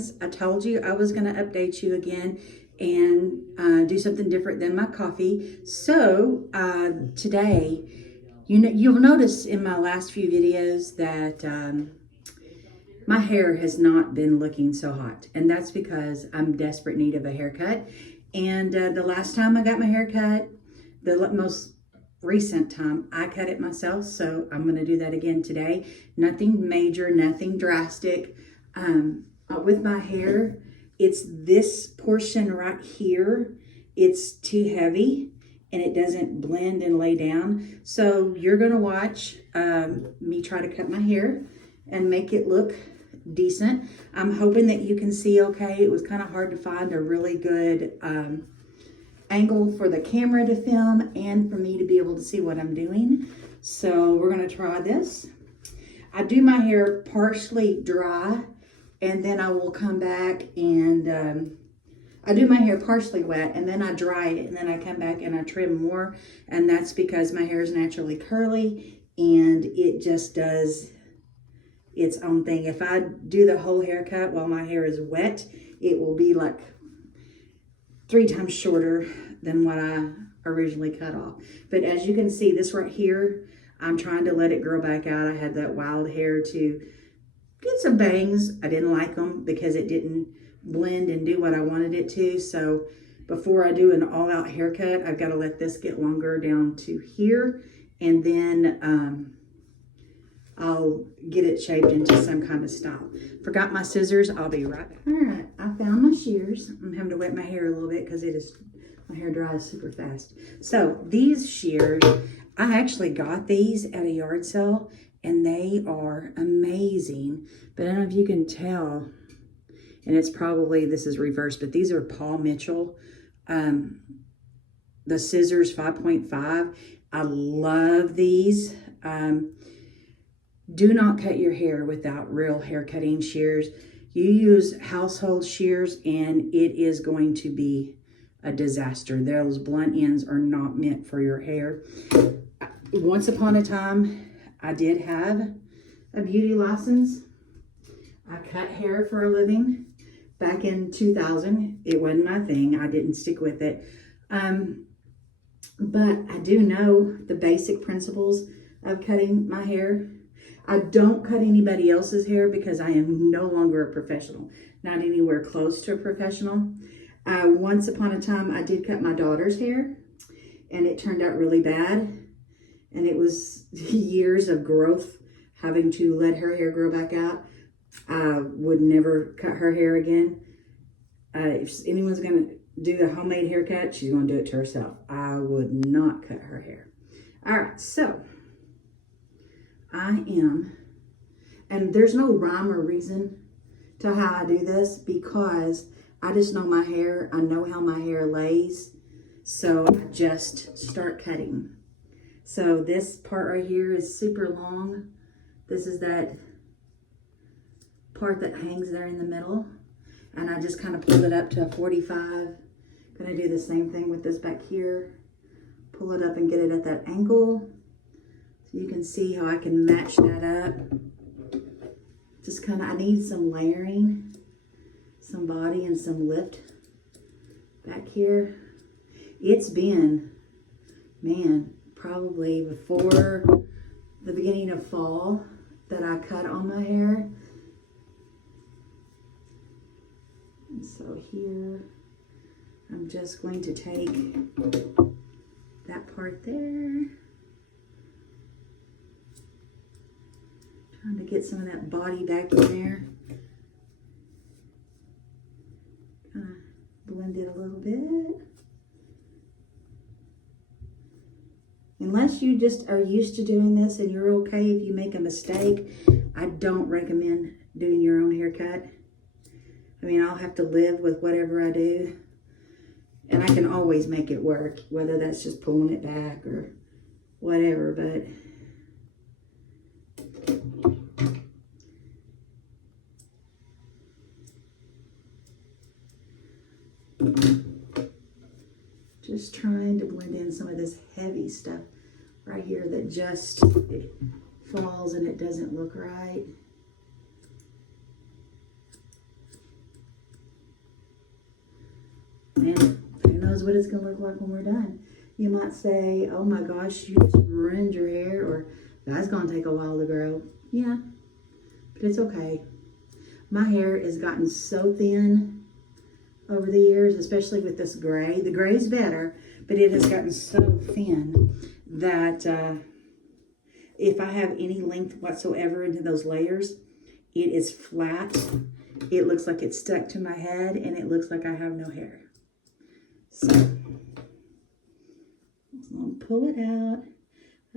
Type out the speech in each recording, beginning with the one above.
friends, I told you I was going to update you again and do something different than my coffee. So today, you'll notice in my last few videos that my hair has not been looking so hot, and that's because I'm in desperate need of a haircut. And the last time I got my hair cut, the most recent time, I cut it myself, so I'm going to do that again today. Nothing major, nothing drastic. With my hair, it's this portion right here. It's too heavy and it doesn't blend and lay down. So you're going to watch me try to cut my hair and make it look decent. I'm hoping that you can see okay. It was kind of hard to find a really good angle for the camera to film and for me to be able to see what I'm doing. So we're going to try this. I do my hair partially dry, and then I will come back and I do my hair partially wet, and then I dry it, and then I come back and I trim more. And that's because my hair is naturally curly and it just does its own thing. If I do the whole haircut while my hair is wet, it will be like 3 times shorter than what I originally cut off. But as you can see, this right here, I'm trying to let it grow back out. I had that wild hair to get some bangs. I didn't like them because it didn't blend and do what I wanted it to. So before I do an all-out haircut, I've got to let this get longer down to here, and then I'll get it shaped into some kind of style. Forgot my scissors. I'll be right back. All right, I found my shears. I'm having to wet my hair a little bit because my hair dries super fast. So these shears, I actually got these at a yard sale and they are amazing. But I don't know if you can tell, and it's probably, this is reversed, but these are Paul Mitchell. The scissors 5.5. I love these. Do not cut your hair without real hair cutting shears. You use household shears and it is going to be a disaster. Those blunt ends are not meant for your hair. Once upon a time, I did have a beauty license. I cut hair for a living. Back in 2000, it wasn't my thing. I didn't stick with it. But I do know the basic principles of cutting my hair. I don't cut anybody else's hair because I am no longer a professional, not anywhere close to a professional. Once upon a time, I did cut my daughter's hair and it turned out really bad. And it was years of growth, having to let her hair grow back out. I would never cut her hair again. If anyone's going to do a homemade haircut, she's going to do it to herself. I would not cut her hair. All right, so I am, and there's no rhyme or reason to how I do this because I just know my hair. I know how my hair lays. So I just start cutting. So this part right here is super long. This is that part that hangs there in the middle. And I just kind of pulled it up to a 45. Gonna do the same thing with this back here. Pull it up and get it at that angle. So you can see how I can match that up. Just kind of, I need some layering, some body and some lift back here. It's been, man, probably before the beginning of fall that I cut on my hair. And so here, I'm just going to take that part there. Trying to get some of that body back in there. Kind of blend it a little bit. Unless you just are used to doing this and you're okay if you make a mistake, I don't recommend doing your own haircut. I mean, I'll have to live with whatever I do. And I can always make it work, whether that's just pulling it back or whatever, but just trying to blend in some of this heavy stuff right here that just it falls and it doesn't look right. And who knows what it's going to look like when we're done. You might say, oh my gosh, you just ruined your hair, or that's going to take a while to grow. Yeah, but it's okay. My hair has gotten so thin over the years, especially with this gray. The gray is better, but it has gotten so thin that if I have any length whatsoever into those layers, it is flat. It looks like it's stuck to my head, and it looks like I have no hair. So, I'll pull it out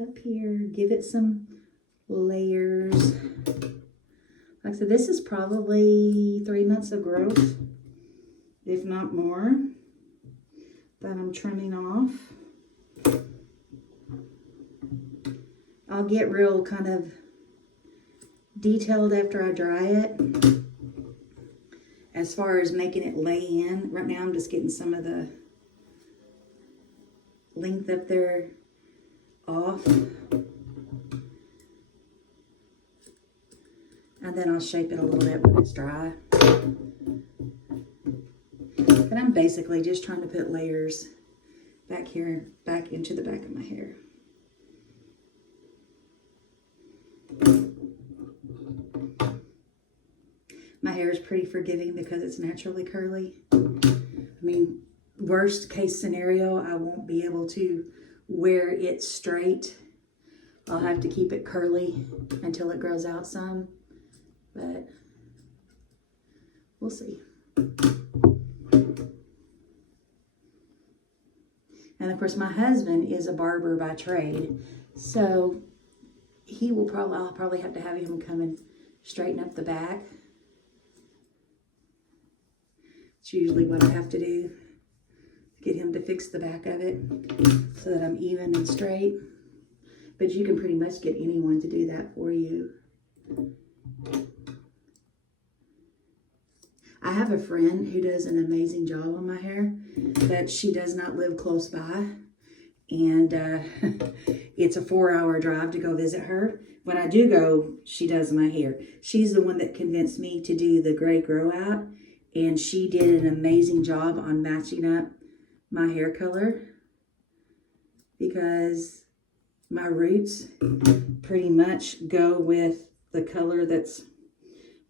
up here, give it some layers. Like I said, this is probably 3 months of growth, if not more, that I'm trimming off. I'll get real kind of detailed after I dry it. As far as making it lay in, right now I'm just getting some of the length up there off. And then I'll shape it a little bit when it's dry. But I'm basically just trying to put layers back here, back into the back of my hair. My hair is pretty forgiving because it's naturally curly. I mean, worst case scenario, I won't be able to wear it straight. I'll have to keep it curly until it grows out some, but we'll see. And of course, my husband is a barber by trade, so I'll probably have to have him come and straighten up the back. It's usually what I have to do, get him to fix the back of it so that I'm even and straight. But you can pretty much get anyone to do that for you. I have a friend who does an amazing job on my hair, but she does not live close by. And it's a 4-hour drive to go visit her. When I do go, she does my hair. She's the one that convinced me to do the gray grow out. And she did an amazing job on matching up my hair color, because my roots pretty much go with the color that's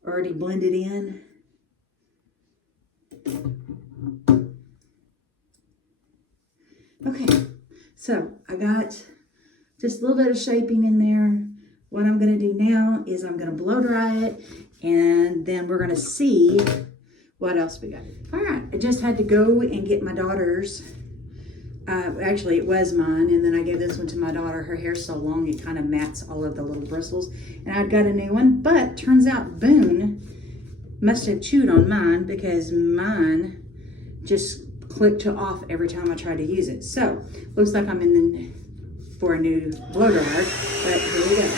already blended in. Okay, so I got just a little bit of shaping in there. What I'm going to do now is I'm going to blow dry it, and then we're going to see what else we got. All right, I just had to go and get my daughter's. Actually, it was mine, and then I gave this one to my daughter. Her hair's so long, it kind of mats all of the little bristles. And I've got a new one, but turns out Boone must have chewed on mine, because mine just clicked to off every time I try to use it. So, looks like I'm for a new blow dryer, but here we go.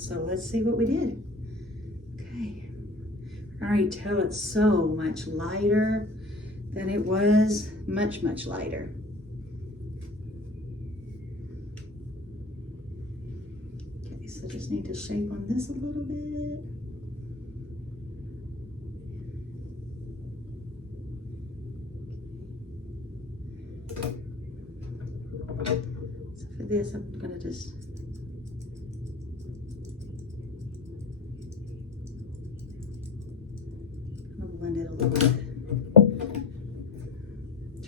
So let's see what we did. Okay. I can already tell it's so much lighter than it was. Much, much lighter. Okay, so just need to shape on this a little bit. this, I'm gonna just blend it a little bit.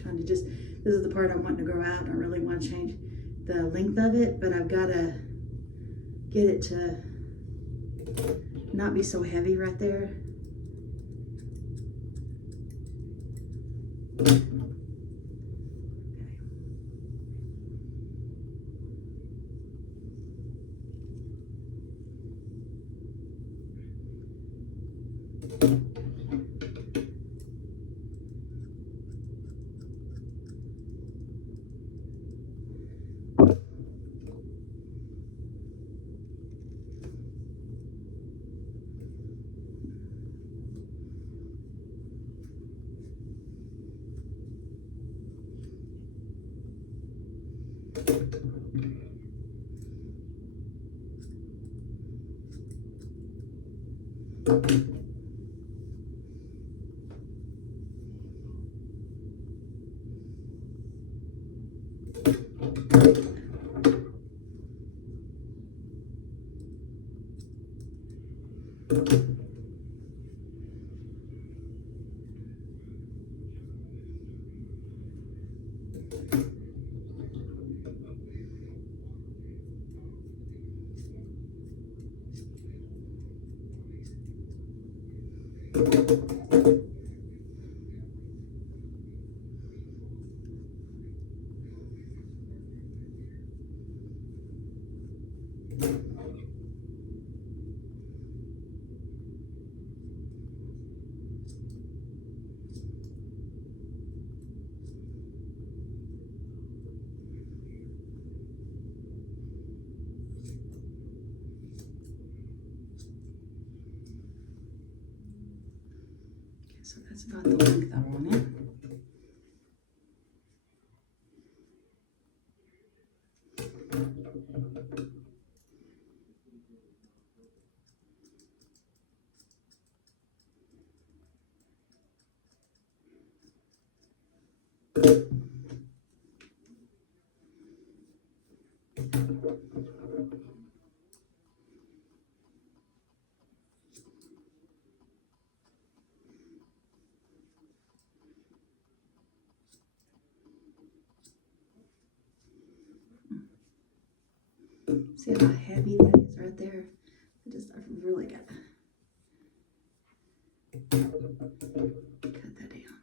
Trying to just, this is the part I want to grow out. I don't really want to change the length of it, but I've got to get it to not be so heavy right there. So that's about the length I want it. See how heavy that is right there? I've really got to cut that down.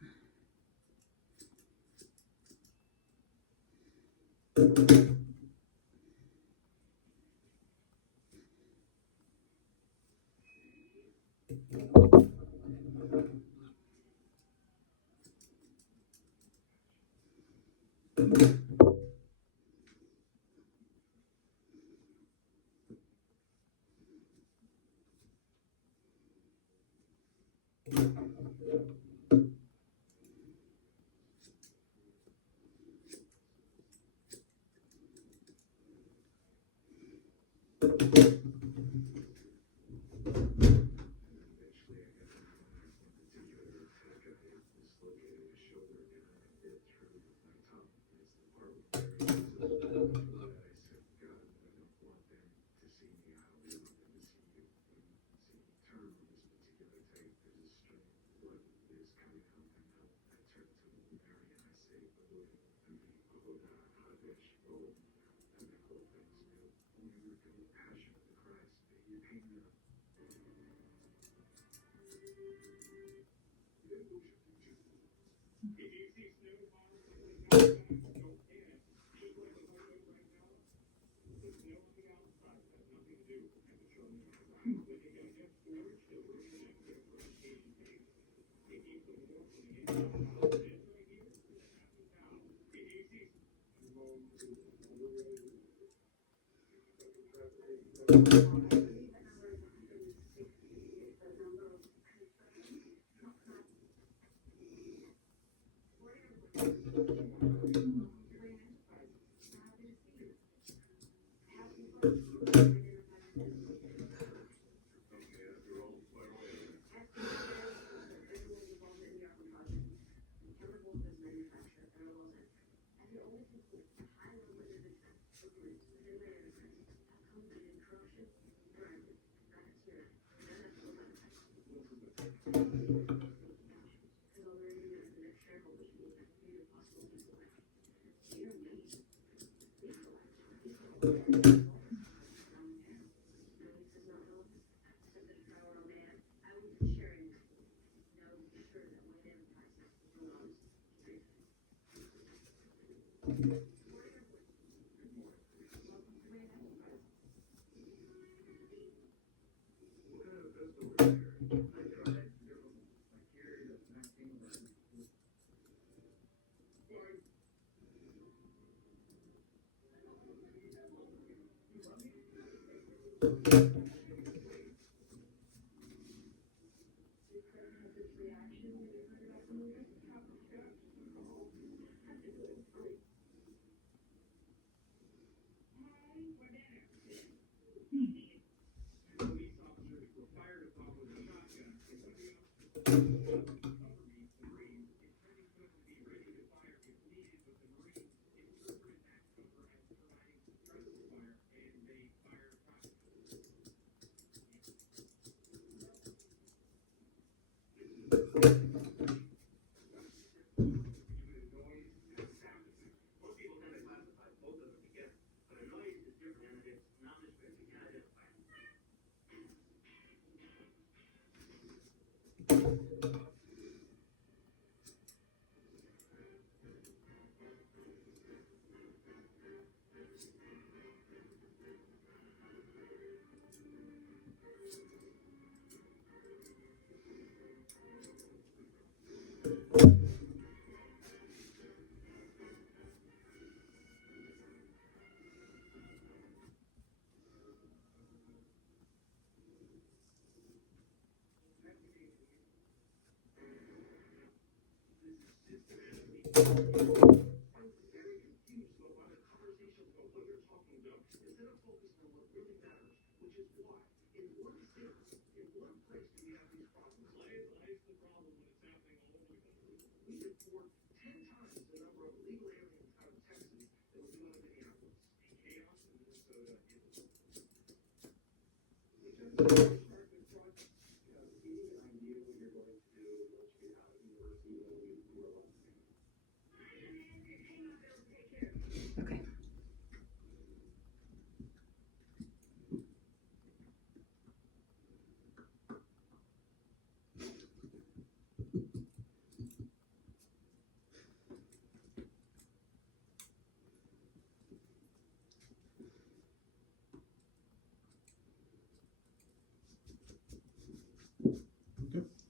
Okay.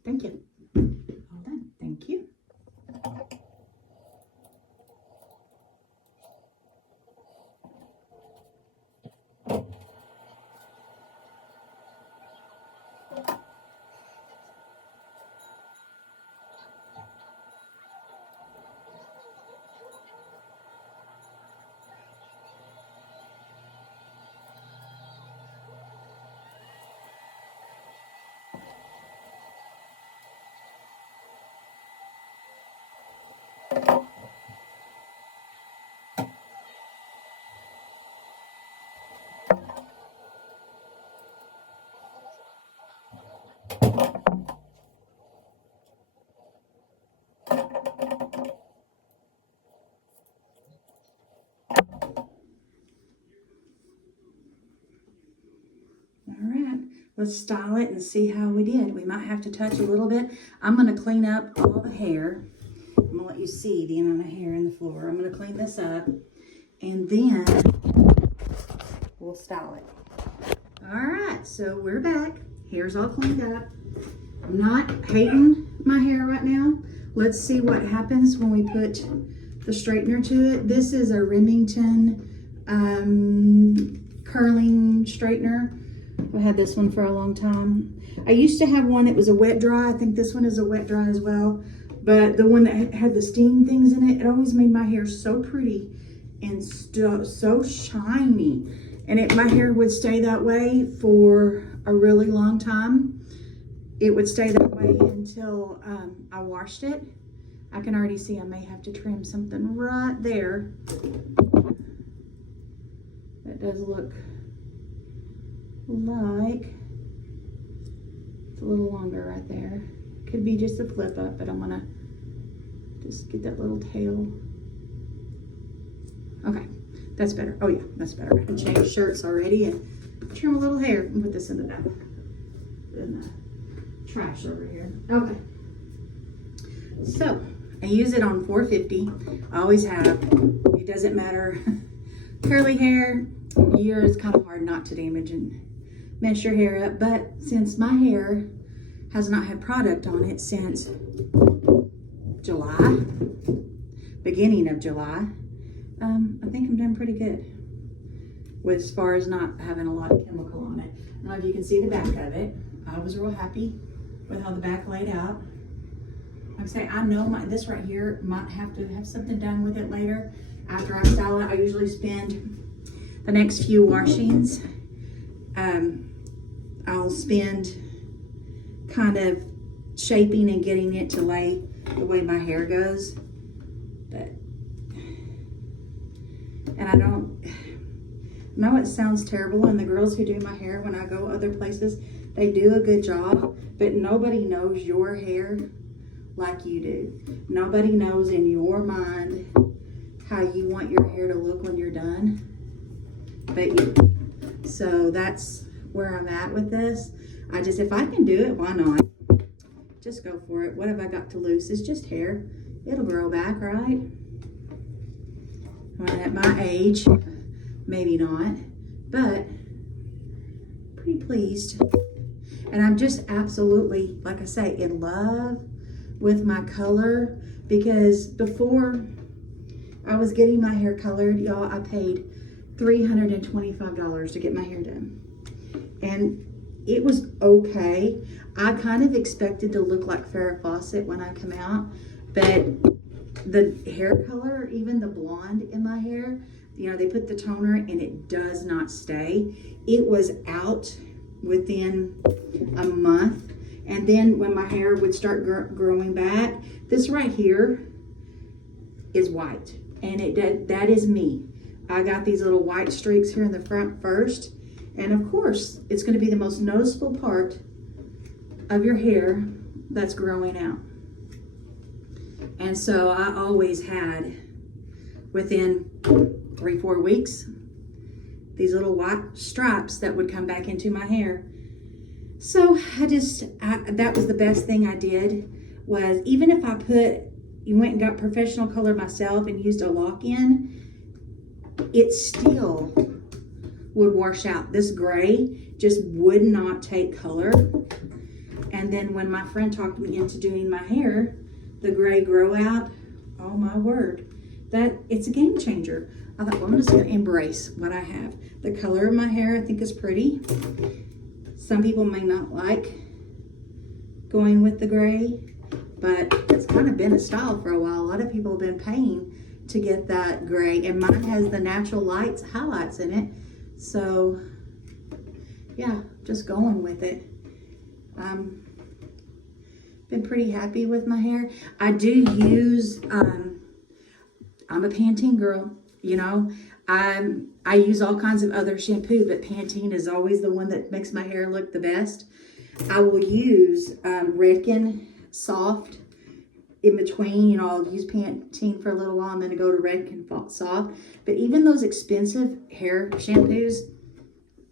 Thank you. All done. Thank you. All right, let's style it and see how we did. We might have to touch a little bit. I'm going to clean up all the hair. I'm going to let you see the amount of hair in the floor. I'm going to clean this up and then we'll style it. All right, so we're back. Hair's all cleaned up. I'm not hating my hair right now. Let's see what happens when we put the straightener to it. This is a Remington curling straightener. I had this one for a long time. I used to have one that was a wet dry. I think this one is a wet dry as well. But the one that had the steam things in it, it always made my hair so pretty and so shiny. And my hair would stay that way for a really long time. It would stay that way until I washed it. I can already see I may have to trim something right there. That does look like it's a little longer right there. Could be just a flip up, but I'm gonna just get that little tail. Okay, That's better. Oh yeah, that's better. I can change shirts already and trim a little hair and put this in the back. In the trash over here. Okay. So I use it on 450. I always have. It doesn't matter. Curly hair, it's kind of hard not to damage and mess your hair up. But since my hair has not had product on it since July, beginning of July, I think I'm doing pretty good with as far as not having a lot of chemical on it. I don't know if you can see the back of it. I was real happy with how the back laid out. Like I say, I know this right here might have to have something done with it later. After I style it, I usually spend the next few washings. I'll spend kind of shaping and getting it to lay the way my hair goes. But, and I know it sounds terrible, and the girls who do my hair when I go other places, they do a good job, but nobody knows your hair like you do. Nobody knows in your mind how you want your hair to look when you're done, but you. So that's where I'm at with this. If I can do it, why not? Just go for it. What have I got to lose? It's just hair. It'll grow back, right? Well, at my age, maybe not, but pretty pleased. And I'm just absolutely, like I say, in love with my color, because before I was getting my hair colored, y'all, I paid $325 to get my hair done. And it was okay. I kind of expected to look like Farrah Fawcett when I come out, but the hair color, even the blonde in my hair, you know, they put the toner and it does not stay. It was out within a month. And then when my hair would start growing back, this right here is white. And that is me. I got these little white streaks here in the front first. And of course, it's going to be the most noticeable part of your hair that's growing out. And so I always had, within 3-4 weeks, these little white stripes that would come back into my hair. So that was the best thing I did, was even if you went and got professional color myself and used a lock-in, it still would wash out. This gray just would not take color. And then when my friend talked me into doing my hair, the gray grow out, oh my word, it's a game changer. I thought, well, I'm just gonna embrace what I have. The color of my hair, I think, is pretty. Some people may not like going with the gray, but it's kind of been a style for a while. A lot of people have been paying to get that gray, and mine has the natural highlights in it. So yeah, just going with it. Been pretty happy with my hair. I do use, I'm a Pantene girl, you know. I use all kinds of other shampoo, but Pantene is always the one that makes my hair look the best. I will use Redken Soft in between. You know, I'll use Pantene for a little while and then I go to Redken Soft. But even those expensive hair shampoos,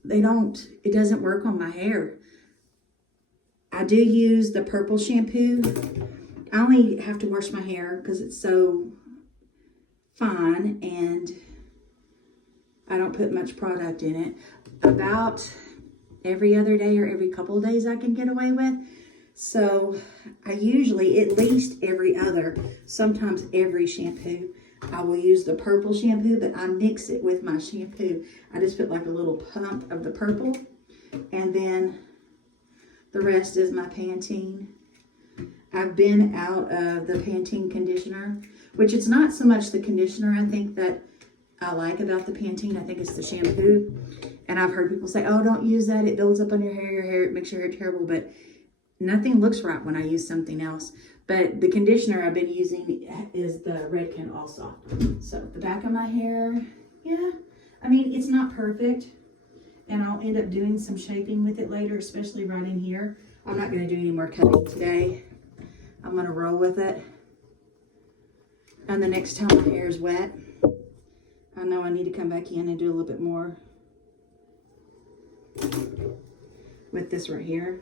it doesn't work on my hair. I do use the purple shampoo. I only have to wash my hair because it's so fine and I don't put much product in it. About every other day or every couple of days I can get away with. So I usually, at least every other, sometimes every shampoo, I will use the purple shampoo, but I mix it with my shampoo. I just put like a little pump of the purple, and then the rest is my Pantene. I've been out of the Pantene conditioner, which it's not so much the conditioner I think that I like about the Pantene. I think it's the shampoo. And I've heard people say, oh, don't use that. It builds up on your hair. It makes your hair terrible. But nothing looks right when I use something else. But the conditioner I've been using is the Redken All Soft. So the back of my hair, yeah. I mean, it's not perfect. And I'll end up doing some shaping with it later, especially right in here. I'm not going to do any more cutting today. I'm going to roll with it. And the next time my hair is wet, I know I need to come back in and do a little bit more with this right here.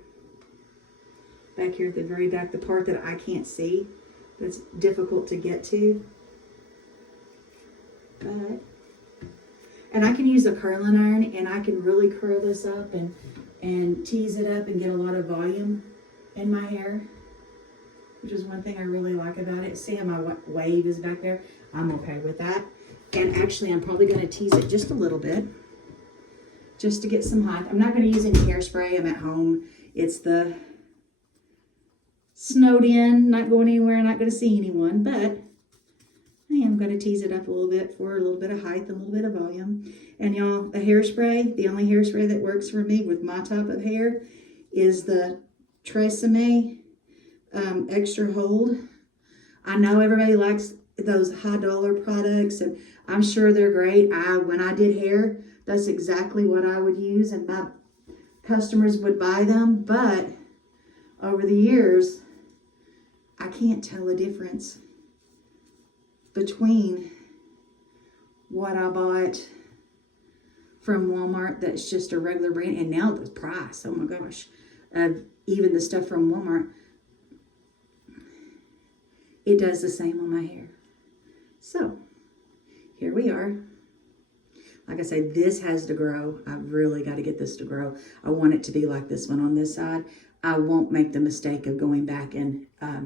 Back here at the very back, the part that I can't see, that's difficult to get to. But, and I can use a curling iron and I can really curl this up and tease it up and get a lot of volume in my hair, which is one thing I really like about it. See how my wave is back there? I'm okay with that. And actually, I'm probably going to tease it just a little bit, just to get some height. I'm not going to use any hairspray. I'm at home. It's the snowed in, not going anywhere, not going to see anyone, but I am going to tease it up a little bit for a little bit of height and a little bit of volume. And y'all, the hairspray, the only hairspray that works for me with my type of hair is the Tresemme Extra Hold. I know everybody likes those high dollar products, and I'm sure they're great. When I did hair, that's exactly what I would use, and my customers would buy them. But over the years, I can't tell a difference between what I bought from Walmart that's just a regular brand, and now the price, oh my gosh, even the stuff from Walmart, it does the same on my hair. So here we are. Like I said, this has to grow. I've really got to get this to grow. I want it to be like this one on this side. I won't make the mistake of going back and I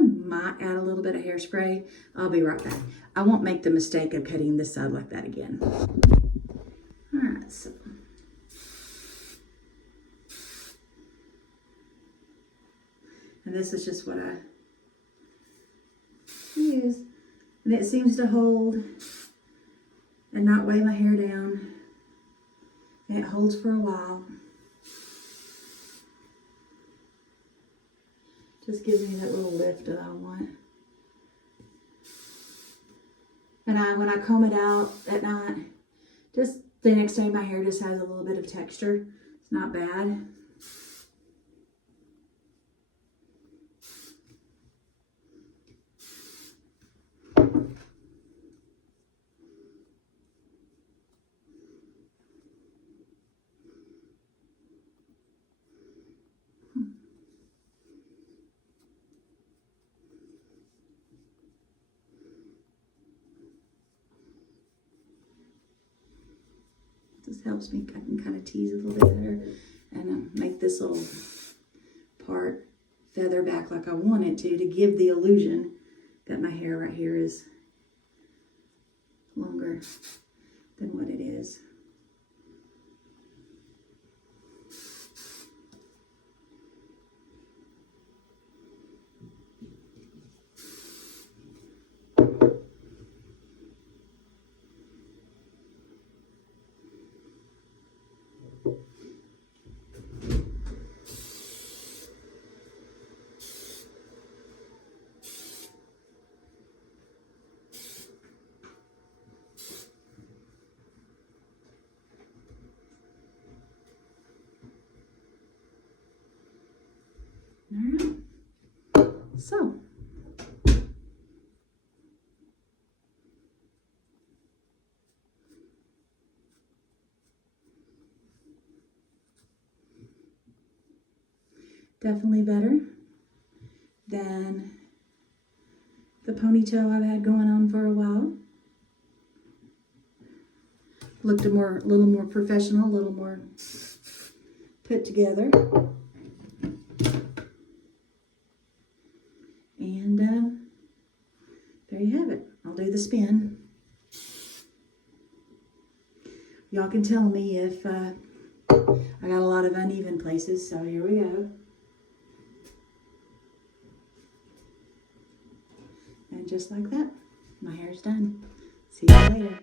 might add a little bit of hairspray. I'll be right back. I won't make the mistake of cutting this side like that again. All right, so. And this is just what I use. And it seems to hold and not weigh my hair down. And it holds for a while. Just gives me that little lift that I want. And when I comb it out at night, just the next day my hair just has a little bit of texture. It's not bad. This helps me, I can kind of tease a little bit better and make this little part feather back like I want it to give the illusion that my hair right here is longer than what it is. All right, so definitely better than the ponytail I've had going on for a while. Looked a little more professional, a little more put together. And there you have it. I'll do the spin. Y'all can tell me if I got a lot of uneven places, so here we go. And just like that, my hair's done. See you later.